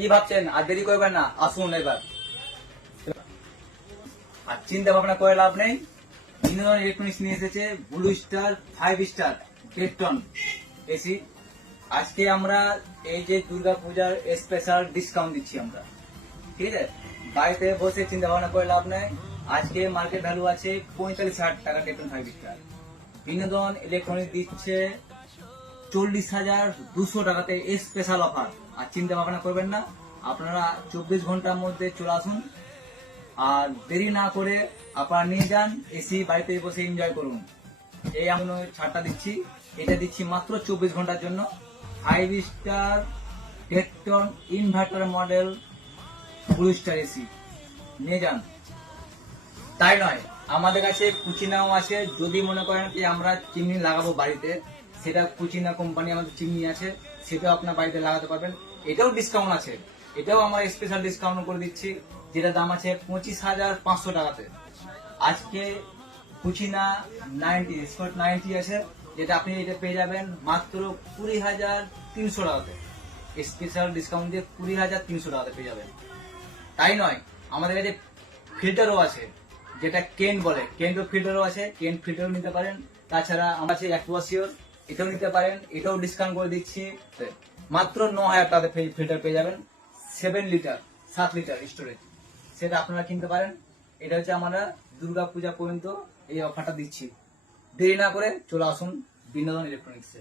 কি ভাবছেন? আর দেরি করবেন না, আসুন এবার। আর চিন্তা ভাবনা করে লাভ নেই। বিনোদন ইলেকট্রনিক্স নিয়ে এসেছে blue star 5 star patron AC. আজকে আমরা এই যে দুর্গা পূজার স্পেশাল ডিসকাউন্ট দিচ্ছি আমরা, ঠিক আছে? বাড়িতে বসে চিন্তা ভাবনা করে লাভ নেই। আজকে মার্কেট ভ্যালু আছে 45,000 টাকা পেট্রন 5 স্টার। বিনোদন ইলেকট্রনিক্স দিচ্ছে 40,200 টাকাতে স্পেশাল অফার। আর চিন্তা ভাবনা করবেন না, আপনারা 24 ঘন্টার মধ্যে চলে আসুন। আর দেরি না করে আপনারা নিয়ে যান, এসি বাড়িতে বসে এনজয় করুন। এই আমি ছাড়টা দিচ্ছি, এটা দিচ্ছি মাত্র 24 ঘন্টার জন্য। 5 স্টার টেকটন inverter model Blue Star AC নিয়ে যান। তাই নয়, আমাদের কাছে কুচিনাও আছে। যদি মনে করেন কি আমরা চিমনি লাগাবো বাড়িতে, সেটা কুচিনা কোম্পানি আমাদের চিমনি আছে, সেটাও আপনার বাড়িতে লাগাতে পারবেন। এটাও ডিসকাউন্ট আছে, এটাও আমরা স্পেশাল ডিসকাউন্ট করে দিচ্ছি, যেটা দাম আছে 25,500 টাকাতে। আজকে কুচিনা 90 আছে, যেটা আপনি এটা পেয়ে যাবেন মাত্র 20,300 টাকাতে। স্পেশাল ডিসকাউন্ট দিয়ে 20,300 টাকাতে পেয়ে যাবেন। তাই নয়, আমাদের কাছে ফিল্টারও আছে, যেটা কেন বলে, কেন্ট ফিল্টারও আছে, কেন্ট ফিল্টারও নিতে পারেন। তাছাড়া আমার আছে অ্যাকুয়াশিওর, এটাও নিতে পারেন, এটাও ডিসকাউন্ট করে দিচ্ছি। মাত্র 9,000 টাকাতে ফিল্টার পেয়ে যাবেন, 7 লিটার স্টোরেজ, সেটা আপনারা কিনতে পারেন। এটা হচ্ছে আমরা দুর্গা পূজা পর্যন্ত এই অফারটা দিচ্ছি। দেরি না করে চলে আসুন বিনোদন ইলেকট্রনিক্সে।